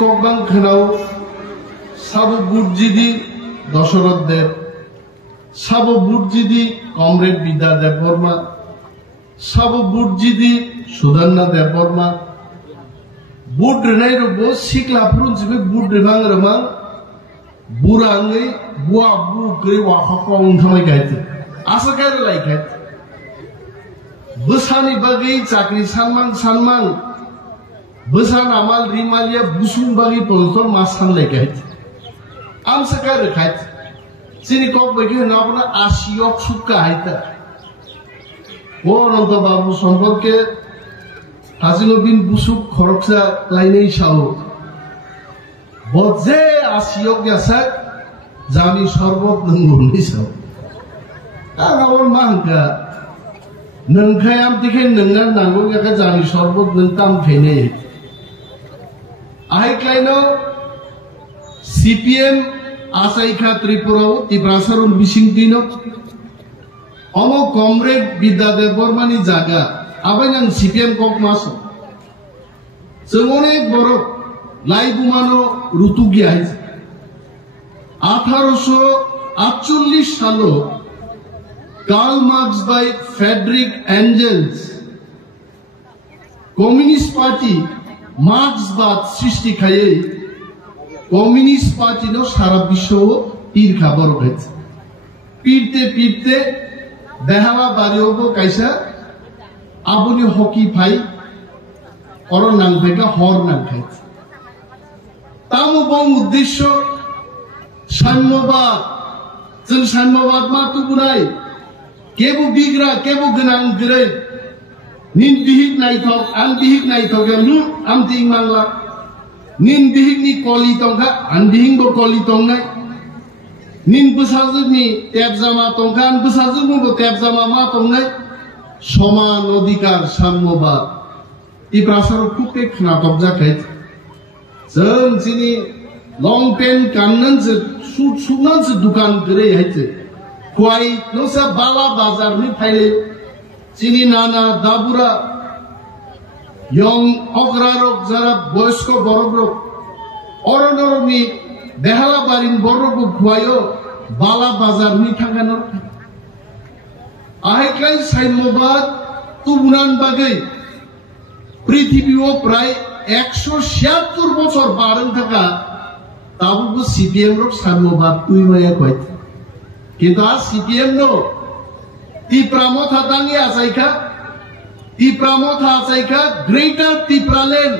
ককবাং খেনাও সাবু বুটজিদি দশরথ দেব, সাবু বুটজিদি কমরেড বিদ্যা দেব বর্মা, সাবু বুটজিদি সুধন্না দেব বর্মা, বুট রেনাই রবো সিকলা ফ্রুনজিবে বুট রেবাং রেবাং বুরাङै बुआ बु गै वाखौ उन्थामै गायते आसा गायरे लायखाय बोसानि बागै चाकरि सानमां बोसा नामाल रिमालिया बुसुं बागै पलथर मा सानलायखाय आमसा गायरे खाय सिनि कक बागै नाबना आसियक सुक्का हायता ओ अनंत बाबु सम्पर्के हाजिनुद्दिन बुसुक खरकसा लायनै साव बजे आसियक यासा जानि शरबत नंगौनि साव आगावर मा होनखा नोंखाय आम दिखे नोंना नांगौ याखा जानि शरबत नों ताम फेने आहायख्लायनो सीपीएम आसाइखा त्रिपुराव तिब्रासारुन बिसिंतिनो अमो कमरेड बिद्यादेव बर्मानि जागा आबायनां सीपीएम कक मासो जों अनेक बरफ लाइबुमानो रुतुगिया 1848 सालो कार्ल मार्क्स बाय फ्रेडरिक एंजेल्स कम्युनिस्ट पार्टी मार्क्सबाद सृष्टि खायै कम्युनिस्ट पार्टी नो सारा विश्व तीर खबर होइछ पीरते बेहावा बारियोबो कायसा आबुनि हकी फाइ और नांफायका हर नांखाय तामो बं उद्देश्य साम्यवाद जों साम्यवाद मा तुबुनाय केबो बिग्रा केबो गोनां गरै निन बिहिक नायथक आं बिहिक नायथक आम तिं मांगला निन बिहिकनि कलि तंखा आं बिहिंबो कलि तंनाय निन बोसाजुनि तेबजामा तंखा आं बोसाजुनिबो तेबजामा मा तंनाय समान अधिकार साम्यवाद इब्रासार खुबे खनातक जाखाय जों जिनि लंग पेन्ट गाननानसो सुट सुनानसो दुकान गरै हायते खुवाइ नोसा बाला बाजारनि फायले जिनि नाना दाबुरा यं अग्रारक जारा बयस्क बरब्रक अरनरनि बेहाला बारिन बरब्रक खुवायो बाला बाजारनि थांगानर आहायख्लाय साम्यवाद तुबुनान बागै पृथिबीआव प्राय 176 বছর বারণ থাকা তাবুকো সিপিএম রক সাম্যবাদ তুইমায়া কইত কিন্তু আজ সিপিএম নো তিপ্রামথা দাঙ্গে আসাইখা গ্রেটার তিপ্রালেন্ড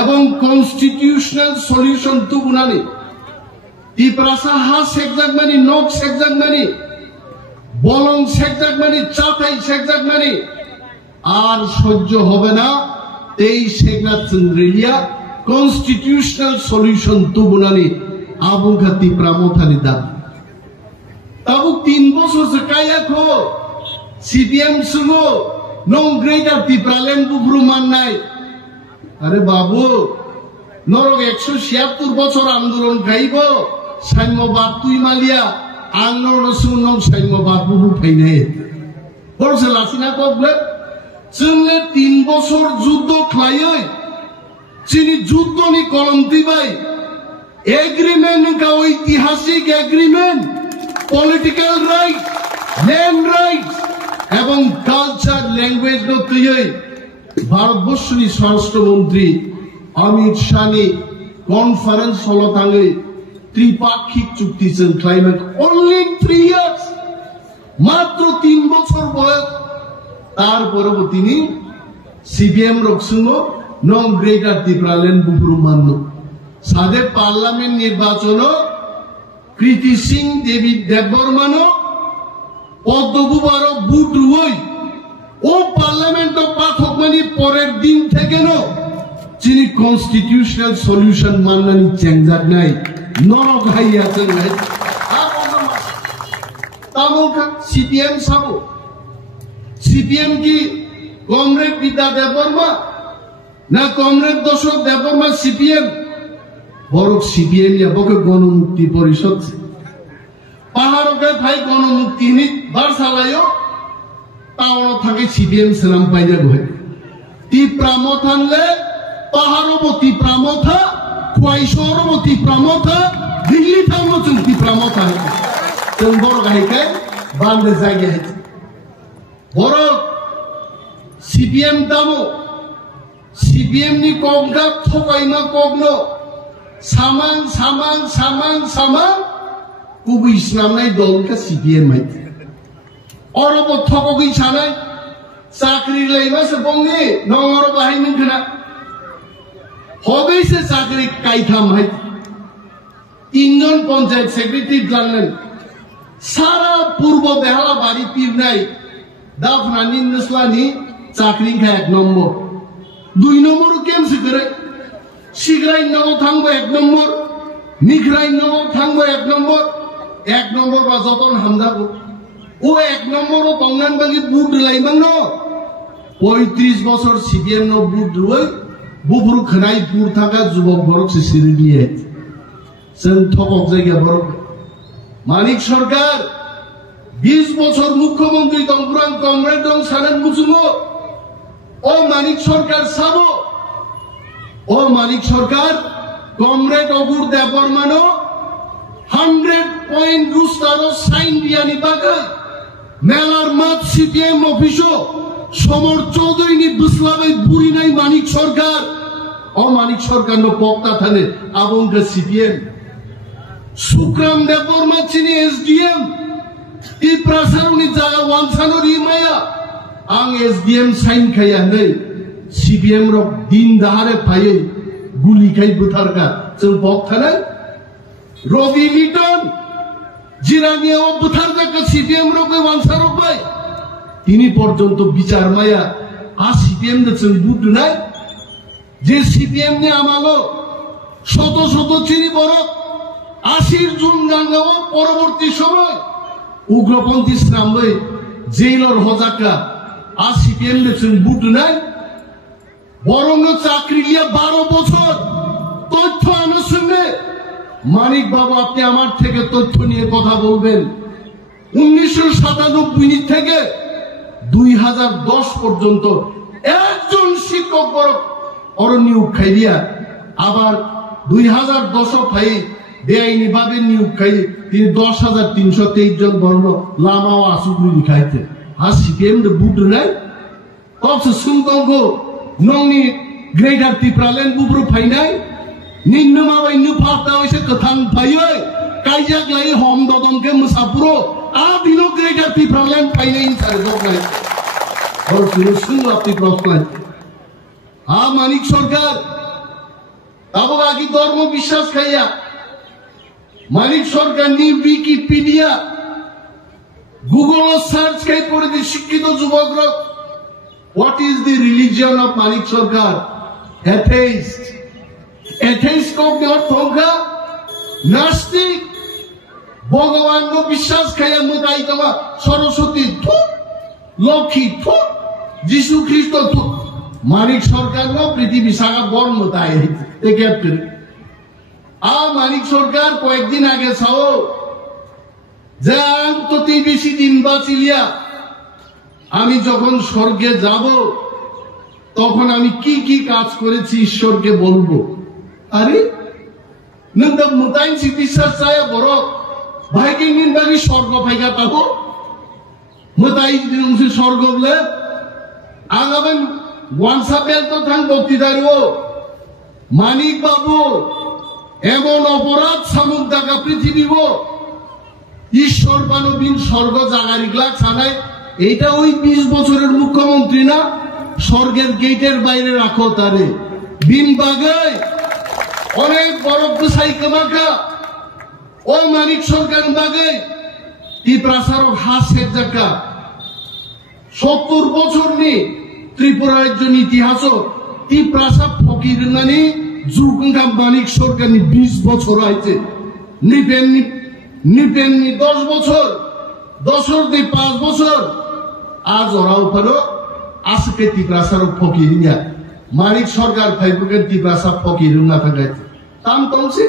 এবং কনস্টিটিউশনাল সলিউশন তুবুনানি তিপ্রাসা হা সেকজাকমানি নক সেকজাকমানি বলং সেকজাকমানি চাতাই সেকজাকমানি আর সহ্য হবে না এই শেখনাথ চন্দ্রেলিয়া কনস্টিটিউশনাল সলিউশন তুবুনানি আবুখা তিপ্রামথানি দাম তাবু 3 বছর সে কায়াখো সিপিএম সুগো নং গ্রেটার তিপ্রালেন বুবরু মাননাই আরে বাবু নরক 176 বছর আন্দোলন গাইব সাম্যবাদ তুই মালিয়া আন্দোলন সুন নং সাম্যবাদ বুবু ফাইনে বড়সে লাসিনা কবলে जोंले 3 বছর যুদ্ধ খাইयै চিনি যুদ্ধনি কলম দিবাই এগ্রিমেন্ট কা ঐতিহাসিক agreement political right land right এবং কালচার ল্যাঙ্গুয়েজ নো তুই ভারতবর্ষনি স্বরাষ্ট্রমন্ত্রী অমিত শাহনি কনফারেন্স হলতাঙ্গै ত্রিপাক্ষিক চুক্তি जों ক্লাইমেট অনলি 3 ইয়ার্স মাত্র 3 বছর বয়স তারপরেও তিনি সিপিএম রকসুঙ্গ নং গ্রেটার তিপ্রালেন বুবরু মান্য সাদে পার্লামেন্ট নির্বাচন কৃতি সিং দেবী দেববর্মান পদ্মবুবার বুট রুই ও পার্লামেন্ট পাঠকমানি পরের দিন থেকে যিনি কনস্টিটিউশনাল সলিউশন মাননানি চেঞ্জাক নাই নরক হাইয়াছেন নাই তামুখা সিপিএম সাবো सीपीएम की कमरेड विद्या देवबर्मा ना कमरेड दशरथ देवबर्मा सीपीएम बरक सीपीएम या बके गणमुक्ति परिषद पहाड़ के भाई गणमुक्ति नि बारसालायो टाउन थाके सीपीएम सेनाम पाइजा गए ती प्रामथानले पहाड़ो ती प्रामथा Maisoro Tipramota, Dilitamotum Tipramota. Then Borgaike, Bande Zaget. Borok, CPM Damo, CPM ni Kogda, Tokaima Kogno, Saman, Kubu Islamai Dolka CPM. Orobo Tokogi Chanai, Sakri Levas Bongi, no Oroba Himina. Hobby se Sakri Kaitam Hait. Indian Ponchayat Secretary General. Sara Purbo Behala Bari Pirnai. Daf Nanin Nuslani, Sakri Kat number. Do you know more games? Sigrai no Tango at number. Nikrai no Tango at number. Ek number was upon Hamdago. ও এক নম্বরও কংগ্রেসবাগী বুট লাইমান ন ৩৫ বছর CPM ন বুট রই বুবরু খনাই পুর থাকা যুবক বরক সিরি দিয়ে সেন থপক জায়গা বরক মানিক সরকার ২০ বছর মুখ্যমন্ত্রী তংপুরান কংগ্রেস দং সানেন বুঝুমো ও মানিক সরকার সাবো ও মানিক সরকার কংগ্রেস অগুর দেববর্মানো 100 পয়েন্ট রুস্তারো সাইন দিয়ানি বাগাই মেলার মাত সিপিএম অফিসও সমর চৌধুরী নি বুসলাবে বুড়ি নাই মানিক সরকার ও মানিক সরকার নো পক্তা থানে আবঙ্গ সিপিএম সুক্রাম দেববর্মা চিনি এসডিএম ই প্রাসারুনি জায়গা ওয়ানসানোর ইমায়া আং এসডিএম সাইন খাইয়া নেই সিপিএম র দিন দাহারে পাইয়ে গুলি খাই বুথারকা जों পক্তানে রবি লিটন জিরানিয়া ও বুথারকা সিপিএম রবে ওয়ানসারক ভাই তিনি পর্যন্ত বিচার মায়া আ সিপিএম নে जों বুঝু নাই যে সিপিএম নে আমালো শত শত চিনি বরক 80 জুন গাঙ্গাও পরবর্তী সময় উগ্রপন্থী ইসলামে জেলর হজাকা আ সিপিএম নে जों বুঝু নাই বরং চাকরি লিয়া 12 বছর তথ্য আনুসন্ধানে মানিক বাবু আপনি আমার থেকে তথ্য নিয়ে কথা বলবেন 1997 থেকে 2010 পর্যন্ত একজন শিক্ষক বরক অরনিয়োগ খাইয়া আবার 2010 খাই বেআইনি ভাবে নিয়োগ খাই তিনি 10,323 জন বর্ণ লামাও আসুগুলি খাইতে আর সিপিএম de বুট নাই কবসে সুংতঙ্গ নংনি গ্রেটার ত্রিপুরাল্যান্ড বুব্রু ফাইনাই নিন্নমা বাইনু ফাতা হইছে কথান ফাইয়ে কাইজাক লাই হম দদমকে মুসাপুরো আ দিনো গ্রেটার ত্রিপুরাল্যান্ড ফাইনাই সারে দোকাই और फिर सुनो अपनी प्रश्न हाँ मानिक सरकार अब आगे धर्म विश्वास खाइया मानिक सरकार नी विकिपीडिया गूगल सार्च खाई पड़े दी शिक्षित जुबक रख what is the religion of Manik सरकार एथेइस्ट एथेइस्ट को अर्थ होगा नास्तिक भगवान को विश्वास खाइया मुदाई दवा सरस्वती थू लक्ष्मी थू যিশু খ্রিস্ট তো মানিক সরকার না পৃথিবী সারা বর্ণ তাই ক্যাপ্টেন মানিক সরকার কয়েকদিন আগে ছাও যে অন্তত বেশি দিন বাঁচিলিয়া আমি যখন স্বর্গে যাব তখন আমি কি কি কাজ করেছি ঈশ্বরকে বলবো আরে নন্দ মুতাইন চিকিৎসা চায় বড় ভাইকে নিন বাড়ি স্বর্গ ফাইকা তাকো মুতাই দিন স্বর্গ বলে आगामन वानसापेल तो थांग बक्तिदारिओ मानिक बाबू एमन अपराध सामुदाका पृथिबीबो ईश्वर मानबिन स्वर्ग जागारिगला छानाय एटा ओई 20 বছরের মুখ্যমন্ত্রী না স্বর্গের গেটের বাইরে রাখো তারে বিন বাগাই অনেক বড় গুছাই কামাকা ও মানিক সরকার বাগাই ই প্রাসারক হাসের জায়গা 70 বছর নি ত্রিপুরার একজন ইতিহাস ই প্রাসাদ ফকির নানি জুগঙ্গা মানিক সরকার 20 বছর আইছে নিপেননি 10 বছর 10 দিয়ে 5 বছর আজ ওরাও পারো আজকে ত্রিপ্রাসাদ ফকির নিয়া মানিক সরকার ফাইবুকে ত্রিপ্রাসাদ ফকির না থাকে তাম তংসি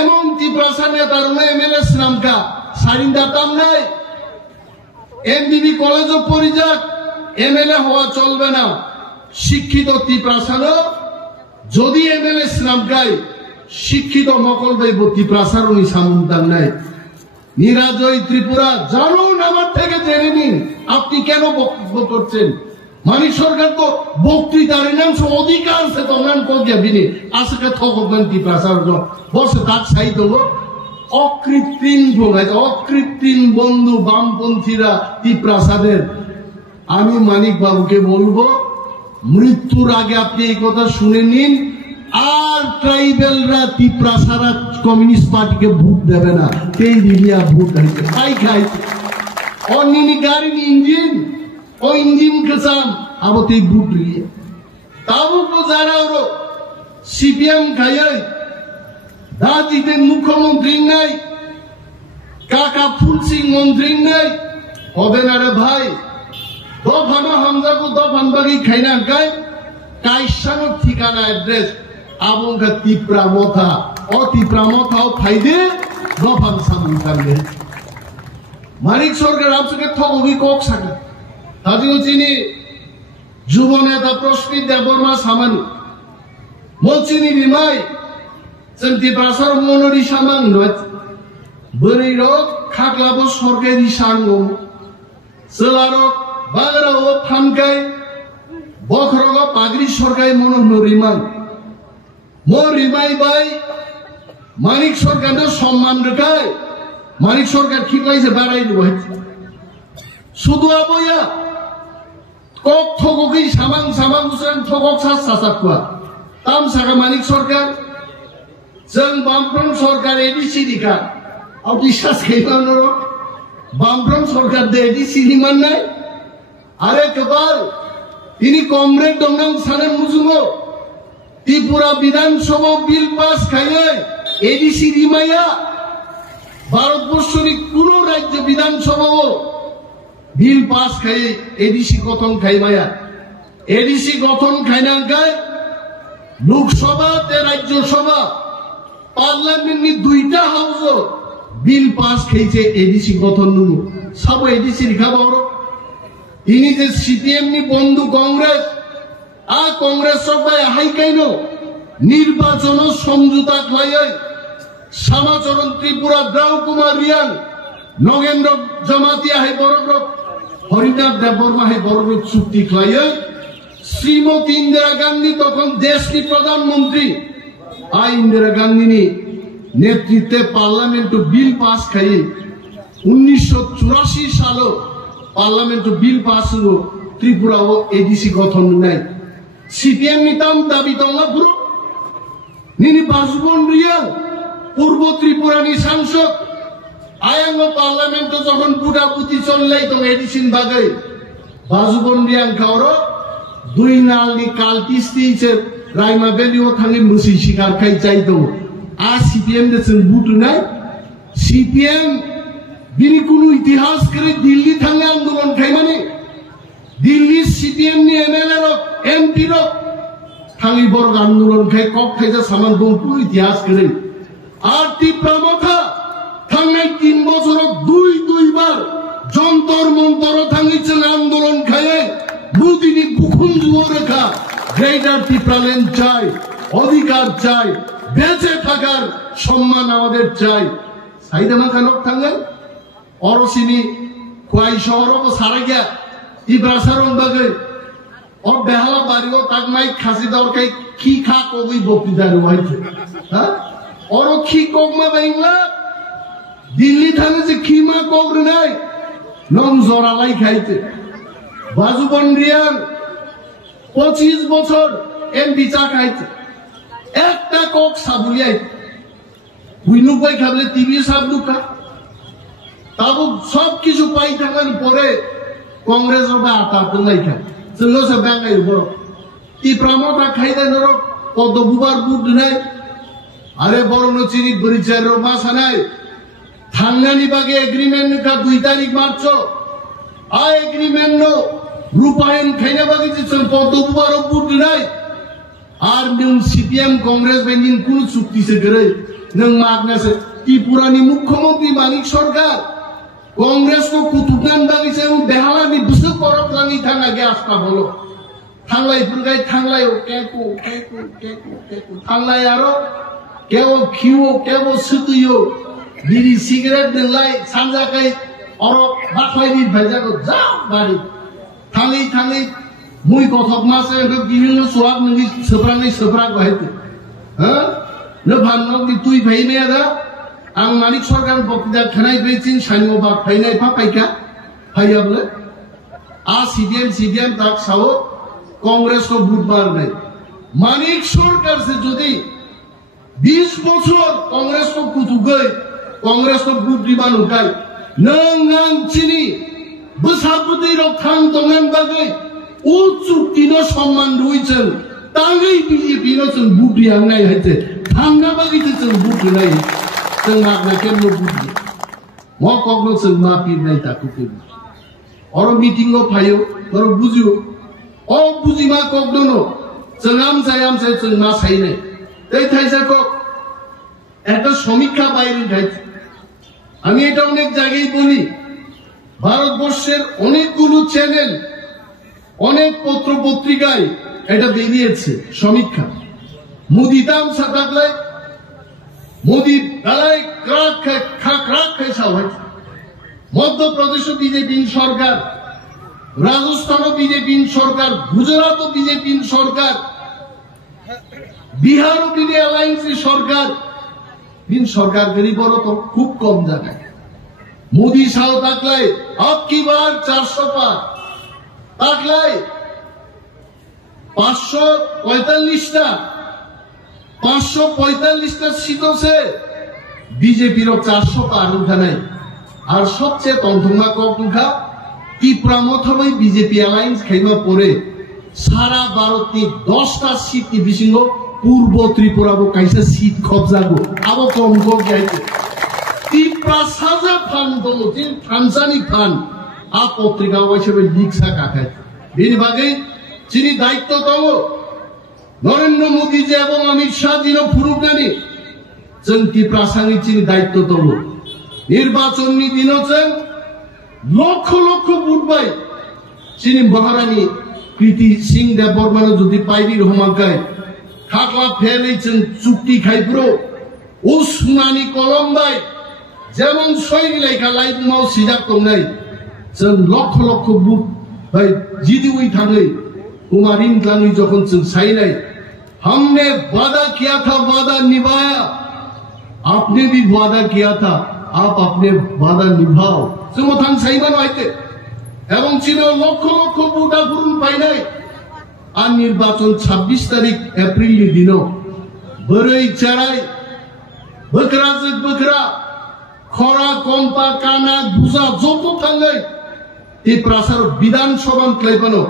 এমন ত্রিপ্রাসাদ নেতার এমএলএ নামকা সারিন্দা তাম নাই এমবিবি কলেজও পরিযাক এমএলএ হওয়া চলবে না শিক্ষিত ত্রিপ্রাসাদ যদি এমএলএ নাম গায় শিক্ষিত মকল ভাই ত্রিপ্রাসারণী সামুদান নাই নিরাজয় ত্রিপুরা জানুন আমার থেকে জেনে নিন আপনি কেন বক্তব্য করছেন মানিক সরকার তো বক্তৃতার নাম অধিকার সে তো নাম কগে বিনি আজকে থকমান ত্রিপ্রাসার বসে তাক সাই দেবো অকৃত্রিম বন্ধু বামপন্থীরা ত্রিপ্রাসাদের আমি মানিক বাবুকে বলবো মৃত্যুর আগে আপনি এই কথা শুনে নিন আর ট্রাইবেলরা ত্রিপ্রাসারা কমিউনিস্ট পার্টিকে ভোট দেবে না সেই দিলিয়া ভোট খাইছে খাই অন্যনি গাড়ি ইঞ্জিন ও ইঞ্জিন কেসাম আবতে ভোট দিয়ে তাও তো যারা ওর সিপিএম খাইয়াই দাদিতে মুখ্যমন্ত্রী নাই কাকা ফুল সিং মন্ত্রী নাই হবে না রে ভাই দফানো হামজাকু দফান বাগি খাইনা গায় কাইসানো ঠিকানা অ্যাড্রেস আবঙ্গা তীব্রা মথা অতীব্রা মথাও ফাইদে দফান সামন কালে মানিক সরকার আপসকে থগবি কক সাকা তাজিও চিনি যুব নেতা প্রস্মিত দেববর্মা সামানি মচিনি বিমাই जों ত্রিপ্রাসার মনোরি সামাং নয় बोरै रक खाख्लाबो सरकारि सांगो सोलारक बागराव फानकाय बखरग पाग्रि सरकाय मनो नरिमान मो रिमाय बाय मानिक सरकार सम्मान रखाय मानिक सरकार खिलाइसे बाराय दिबाय शुधु आबया कक थगकै सामां सामां उसान थगक सासाखवा ताम सागा मानिक सरकार जों बामफ्रम सरकार एडिसि दिखा अब বিশ্বাস খাইবানো বামফ্রন্ট সরকার দে এডিসি নিমান নাই আরে কপাল তিনি কমরেড দংনাং সানেন মুজুমো ত্রিপুরা বিধানসভা বিল পাস খাইয়ে এডিসি রিমাইয়া ভারতবর্ষের কোন রাজ্য বিধানসভা বিল পাস খাইয়ে এডিসি গঠন খাইমায়া এডিসি গঠন খাইনা গায় লোকসভা তে রাজ্যসভা পার্লামেন্টনি দুইটা হাউস বিল পাস খেয়েছে এডিসি গঠন নুনু সব এডিসি লিখা বড় তিনি যে সিপিএম নি বন্ধু কংগ্রেস আর কংগ্রেস সবাই হাইকাইন নির্বাচন সমঝোতা খাইয়ে শ্যামাচরণ ত্রিপুরা দ্রাউ কুমার রিয়াং নগেন্দ্র জমাতিয়া হে বড় হরিনাথ দেববর্মা হে বড় চুক্তি খাইয়ে শ্রীমতী ইন্দিরা গান্ধী তখন দেশনি প্রধানমন্ত্রী আ ইন্দিরা গান্ধী নেতৃত্বে পার্লামেন্ট বিল পাস খাই 1984 সালে পার্লামেন্ট বিল পাস হলো ত্রিপুরা ও এডিসি গঠন নাই সিপিএম নিতাম দাবি তঙ্গা পুরো নিনি বাসবন রিয়াং পূর্ব ত্রিপুরানি সাংসদ আয়াঙ্গ পার্লামেন্ট যখন পুটাপুতি চললাই তো এডিসিন বাগাই বাসবন রিয়াং খাওয়ার দুই নালনি কালটিস্তিছে রাইমা বেলিও থাঙ্গি মুসি শিকার খাই চাইতো আর সিপিএম দেশের বুট নাই সিপিএম বিনি কোন ইতিহাস করে দিল্লি থাঙ্গে আন্দোলন খাই মানে দিল্লি সিপিএম নি এমএলএ রক এমপি রক থাঙ্গি বর্গ আন্দোলন খাই কক খাইজা সামান বংপুর ইতিহাস করে আর তীব্রা মথা থাঙ্গাই 3 বছর দুইবার যন্তর মন্তর থাঙ্গিছিল আন্দোলন খাইয়ে বুদিনী বুকুন জুয়ো রেখা গ্রেটার ত্রিপুরাল্যান্ড চাই অধিকার চাই বেঁচে থাকার সম্মান আমাদের চাই সাইদামা খানক থাঙ্গে অরসিনি কোয়াই শহর সারা গিয়া ত্রিপ্রাসারণ বাগে ও বেহালা বাড়িও তাক নাই খাসি দরকাই কি খা কবি বক্তৃতা রুয়াইছে হ্যাঁ অর কি কগমা বাংলা দিল্লি থানে যে খিমা কগ্র নাই নম জরালাই খাইতে বাজুবন রিয়াং 25 বছর এমপি চা খাইছে একটা কক সাবুলিয়াই বুইনু কই খাবলে টিভি সাবলুকা তাবু সব কিছু পাই থাকার পরে কংগ্রেস বা আতা নাই খায় সেগুলো সব ব্যাঙ্গাই বড় ই প্রামটা খাই দেয় নরক কত বুবার বুট নাই আরে বড় নচিনি পরিচয় মাসা নাই থাঙ্গানি বাগে এগ্রিমেন্ট কা 2 তারিখ মার্চ আ এগ্রিমেন্ট রূপায়ণ খাইনা বাগে যে কত বুবার বুট নাই আর নং সিপিএম কংগ্রেস বেঞ্জিন কোন চুক্তি সে করে নং মাগনাসে ত্রিপুরানি মুখ্যমন্ত্রী মানিক সরকার কংগ্রেস কো কুতুকান বাগিছে বেহালানি দুসে করক লানি থাঙ্গা গে আস্তা বলো থাংলাই পুরগাই থাংলাই ও কেকু থাংলাই আরো কেউ খিও কেউ সুতুইও বিড়ি সিগারেট দিলাই সানজাকাই অরক বাখলাইনি ভাইজাগো যাও বাড়ি থাঙै থাঙै মুই কথক মাসে বিভিন্ন সোয়াগ নগি সপ্রাঙ্গै সপ্রাग बाहायते হ্যাঁ नो भाननगि तुई भाइने आदा आं मानिक सरकार बक्तिदा खनाय बेचिन साइनो बा फाइनाय फा फाइका फाइयाबले आ सीडीएम तक साओ कांग्रेस को बुधवार नहीं मानिक सरकार से যদি 20 বছর कांग्रेस को कुतुगै कांग्रेस को बुध दिबान उगाय नों चिनि बसाबुदै रक थां दंगान बागै उ चुक्तिनो सम्मान रुइचों तांगै बीजेपी नो जों बुद्रियां नाय हायते थांना बागै जों बुद्रिनाय जों मागना केमनो बुद्रि म कगनो जों मा पिनाय ताकुके और मीटिंग को फायो और बुझियो ओ बुझिमा कगनो जों आमसाय जों मा साइनाय এই থাইসাকো একটা সমীক্ষা বাইরে যাইছে আমি এটা অনেক জায়গায় বলি ভারতবর্ষের অনেকগুলো চ্যানেল অনেক পত্র পত্রিকায় এটা বেরিয়েছে সমীক্ষা মোদি দাম সাতাকলে মোদি দালাই ক্রাক খাইছা হয়েছে মধ্যপ্রদেশ বিজেপি সরকার রাজস্থান বিজেপি সরকার গুজরাট বিজেপি সরকার बिहार बिने अलायंस सरकार बिन सरकार गरीबों तो खूब कम जाए मोदी साहब ताकलाय अब की बार 400 पार ताकलाय 545 सीटों से बीजेपी रो 400 पार उठाने और सबसे तंथुमा कौकुखा त्रिपुरा मथबै बीजेपी अलायंस खेमा परे सारा भारत की 10टा सीट की बिसिंगो पूर्व त्रिपुरा को कैसे सीट कब्जा को अब कम को जाए त्रिपुरा साजा फान दो जिन थानसानी फान आप पत्रिका वैसे भी लीक सा काटे बिन बागे जिनी दायित्व तो नरेंद्र मोदी जी एवं अमित शाह जी नो फुरुगानी जों त्रिपुरा सांगी जिनी दायित्व तो निर्वाचन नि दिनो जों लक्ष लक्ष भोट बाय जिनी महारानी कृति सिंह देव बर्मा जुदि पाइबि रहमाकाय खाकला फेले जों चुक्ति खाइब्रो उ सुनानि कलमबाय जेमन सयनि लेखा लाइफमाव सिजाक दंनाय जों लक्ष लक्ष बुट बाय जिदिउइ थाङै कुमारिन गांनि जखन जों साइनाय हमने वादा किया था वादा निभाया आपने भी वादा किया था आप अपने वादा निभाओ जों थां साइबान आइते एवं चिनो लक्ष लक्ष बुटा गुरुन पाइनाय आ निर्वाचन 26 तारीख एप्रिल दिन बोरै चराय बकरा जों बकरा खरा कम्पा काना बुजा जत थाङै त्रिपुरासार विधानसभा क्लाइबानो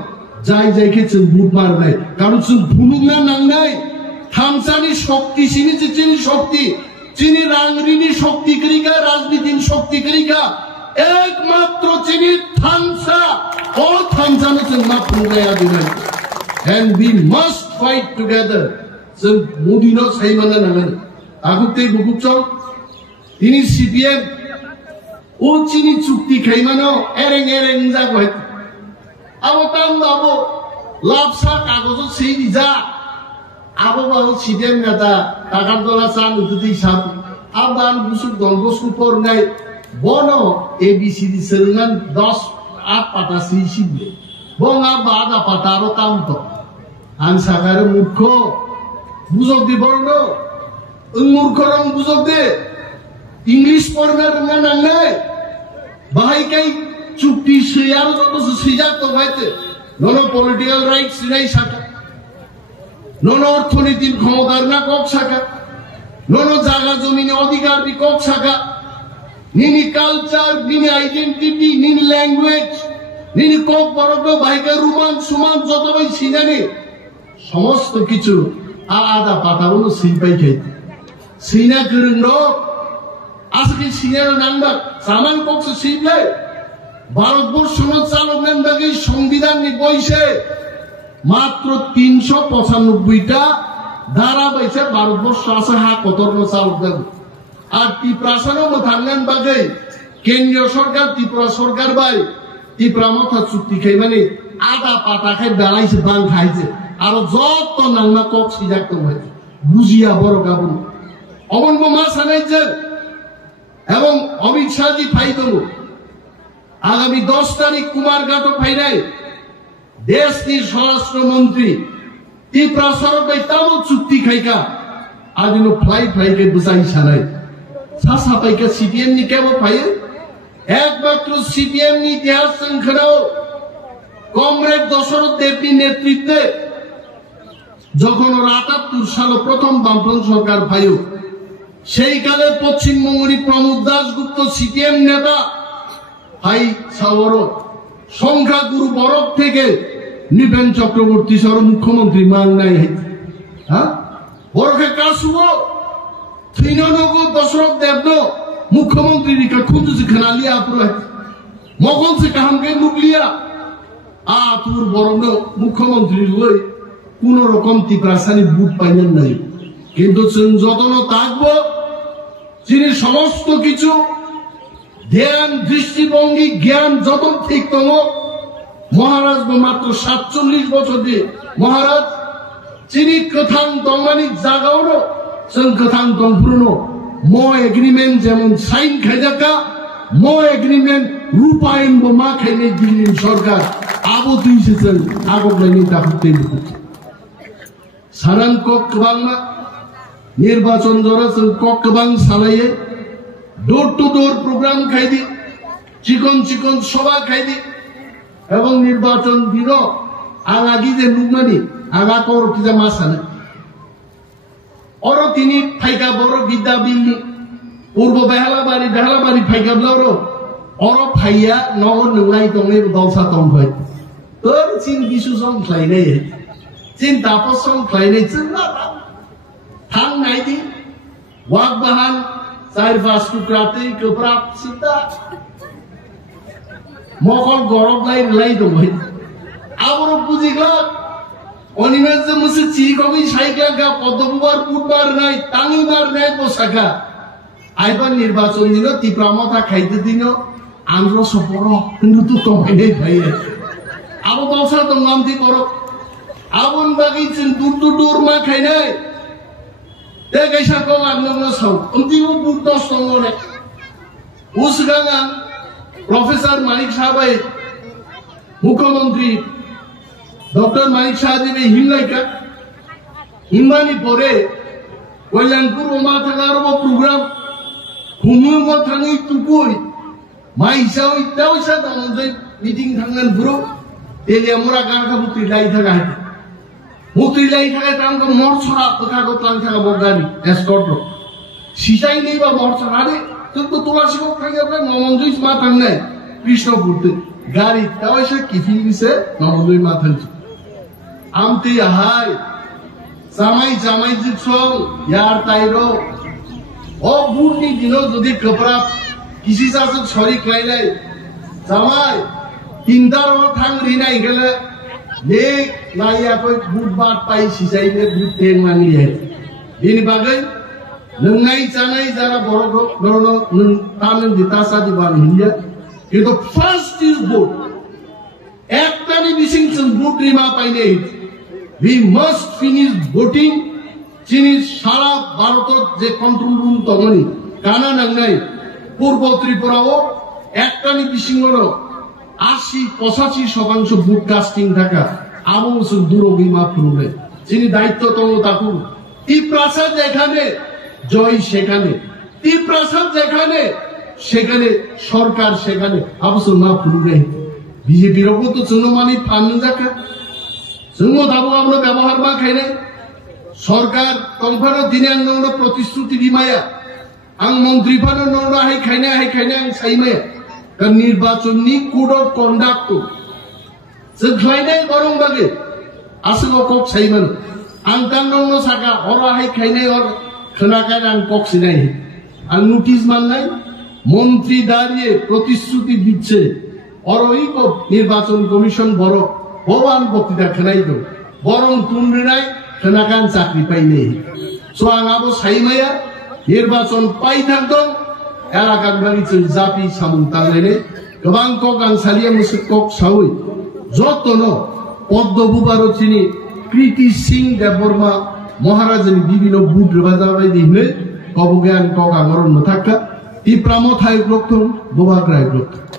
जाय जायखे जों बुट मारनाय कारण जों भुलुंना नांनाय थामसानि शक्ति सिनि जिनि शक्ति जिनि रांगरिनि शक्ति करिका राजनीतिनि शक्ति करिका एकमात्र जिनि थामसा ओ थामसानो जों मा फुंगाया दिनै and we must fight together जों मोदीनो साइमाना नांगोन आगुते गुगुचौ इनि सीपीएम ओ चिनि चुक्ति खाइमानो एरें जागो आबो ताम बाबो लापसा कागज सेनि जा आबो बाबो सीपीएम नेता काकादला सान उदि साब आबान बुसुक दंगसकु परनाय बनो एबीसीडी सोलोंनान 10 8 पाता सिसिबे बंगा बादा पातारो ताम तो आं सागारे मूर्ख बुझक दे बरनो मूर्ख रंग बुझक दे इंग्लिश पढ़ना रोंगा नांनाय बाहाय काई चुक्ति सैयारो जतो सैजाक तो गायते ननो पॉलिटिकल राइट्स सिनाय साका ननो अर्थनीतिर क्षमतार ना कक साका ननो जागा जमिने अधिकार बि कक साका निनी कल्चर निनी आइडेंटिटी निनी लैंग्वेज निनी कक बरको भाइका रुमान सुमान जतबै सिनानि समस्त किछु आदा पाताउनो सिनपाइ खाइते सिना गोरोंनो आजके सिनानो नांबा सामान कक्स सिनलाय भारतबर्षनो चालकनान बागै संविधाननि बयसे मात्र 395टा धारा बैसे भारतबर्ष आसे हा कतरनो चालकनान আর ত্রিপুরাসানো মথাঙ্গান বাগै কেন্দ্রীয় সরকার ত্রিপুরা সরকার বাই ত্রিপুরা মথা চুক্তি খাই মানে আদা পাতা খাই বেলাইছে বাং খাইছে আর যত নাংনা কক সিজাক তো হয় বুঝিয়া বড় গাবন অবন্য মা সানাইছেন এবং অমিত শাহজি ফাই দেব আগামী 10 তারিখ কুমারঘাটও ফাইনাই দেশনি স্বরাষ্ট্রমন্ত্রী ত্রিপুরা সরকার তাও চুক্তি খাইকা আদিন ফ্লাইকে বুঝাই সানাই সাপাইকে সিপিএম নি কেবল ফাইয়ে একমাত্র সিপিএম নি ইতিহাস সংখ্যাও কমরেড দশরথ দেবনীর নেতৃত্বে যখন 78 সালে প্রথম বামফ্রন্ট সরকার ফাইও সেই কালে পশ্চিমবঙ্গের প্রমোদ দাশগুপ্ত সিপিএম নেতা ভাই সাবর সংখ্যাগুরু বরফ থেকে নৃপেন চক্রবর্তী সহ মুখ্যমন্ত্রী মান নাই হ্যাঁ বরফে কার শুভ তৃণনগ দশরথ দেবন মুখ্যমন্ত্রী রিকা খুঁজুছি খানালিয়া পুরা মগন সে কাহামকে নুকলিয়া তুর বরং মুখ্যমন্ত্রী হয়ে কোন রকম ত্রিপ্রাসানি বুট পাইলেন নাই কিন্তু যতন থাকবো যিনি সমস্ত কিছু ধ্যান দৃষ্টিভঙ্গি জ্ঞান যত ঠিক তম মহারাজ মাত্র 47 বছর দিয়ে মহারাজ যিনি কথাং দমানি জাগাও কথাং দমপুরনো মো এগ্রিমেন্ট যেমন সাইন খাইজাকা মো এগ্রিমেন্ট রূপায়ণ মা খাইলে দিল্লির সরকার আবদ্ধ এসেছেন আগমনী দাহতে সারান কক্বাংমা নির্বাচন ধরে কক্বাং সালাইয়ে ডোর টু ডোর প্রোগ্রাম খাইদি চিকন চিকন সভা খাইদি এবং নির্বাচন দিন আগাগি যে লুকমানি আগা কর কি যে মাসানে অর তিনি ফাইকা বড় বিদ্যা বিল্লি পূর্ব বেহালাবাড়ি ফাইকা ব্লর অর ফাইয়া নগর নংলাই তংলে দলসা তং হয় তোর চিন কিছু সং খাইনাই চিন তাপস সং খাইনাই চিন্তা থাং নাইদি ওয়াক বাহান চার পাঁচ টুকরাতে গোপরাপ চিন্তা মকল গরব লাই দং হয় আবার বুঝিগলা অনিমেষ যে মুসে চিকমি সাইকা পদ্মবার পুটবার নাই টাঙিবার নাই পোশাকা আইবার নির্বাচন দিল ত্রিপ্রামতা খাইতে দিন আন্দ্র সপর কিন্তু তো কমাই নেই ভাই আবো দলসা তো নামতি করো আবন বাগিছেন দূর মা খাই নাই দেখাইসা কম আগ্ন সাউ অন্তিম বুট 10 নম্বরে উসগাঙ্গা প্রফেসর মানিক সাহাবাই মুখ্যমন্ত্রী ডক্টর মানিক সাহাদেব হিমলাইকা হিমানি পরে কল্যাণপুর ওমা থাকার প্রোগ্রাম হুমুম থাঙি তুকুই মাইসাও ইত্যাইসা তামজে মিটিং থাঙ্গান পুরো তেলিয়া মোরা গানকা মুক্তি লাই থাকা হাতে মুক্তি লাই থাকা তামকা মরছরা কথাগো প্লান থাকা বগানি এসকর্ট সিসাই নেই বা মরছরা রে তো তোলা শিবক থাকি আপনার নমঞ্জুই মা থাং নাই কৃষ্ণপুরতে গাড়ি তাওইসা কিফিন দিছে নমঞ্জুই মা থাকি আমতে হাই জামাই জিপসং ইয়ার তাইরো ও বুটনি দিনো যদি কপড়া কিসি সাসক ছড়ি খাইলাই জামাই তিনটার থাং রিনাই গেলে দেখ নাইয়া কই বুট বাট পাই সিসাইলে বুট তেন মানি হে বিনি বাগৈ নংনাই চানাই যারা বড় বড় তানন দিতাসা দিবান হিয়া কিন্তু ফার্স্ট ইজ বুট একটানি মিসিং বুট রিমা পাইলে we must finish voting যিনি সারা ভারতের যে কন্ট্রোল রুম তমনি কানা নাংনাই পূর্ব ত্রিপুরাও একটানি বিশিঙ্গর 80-85% ভোট কাস্টিং থাকা আবশ্য দুরবিমা পুরুলে যিনি দায়িত্ব তম তাকুন ত্রিপ্রাসাদ যেখানে জয় সেখানে ত্রিপ্রাসাদ যেখানে সেখানে সরকার সেখানে অবশ্য না পুরুলে বিজেপির ওপর তো চুনমানি ফান্ড দেখা আমরা ব্যবহার মা খাই নাই সরকার তংফানো দিনে আং প্রতিশ্রুতি দিমায়া আং মন্ত্রী ফানো নৌনো হাই খাইনা আং সাইমায়া কারণ নির্বাচনী কোড অফ কন্ডাক্ট जों खायनाय गरं बागे आसंग कक साइमन आं तांनो साका हराहाय खायनाय और खोनाखाय आं कक सिनाय आं नोटिस माननाय মন্ত্রী দাঁড়িয়ে প্রতিশ্রুতি দিচ্ছে আর ওই নির্বাচন কমিশন বড় ভবান বক্তৃতা খেলাই তো বরং তুমরিনায় খেনাকান চাকরি পাইনি সো আঙাবো সাইমায়া নির্বাচন পাই থাকতো এলাকার বাড়িতে জাতি সামুন তাংলাইনে গোবাং কক আং সালিয়া মুসে কক সাউই যতন পদ্মভূপারও চিনি কৃতি সিং দেববর্মা মহারাজের বিভিন্ন বুট বাজাবাই দিনে kobugan kok angoron mathaka ti pramo thai blok tu boba grai blok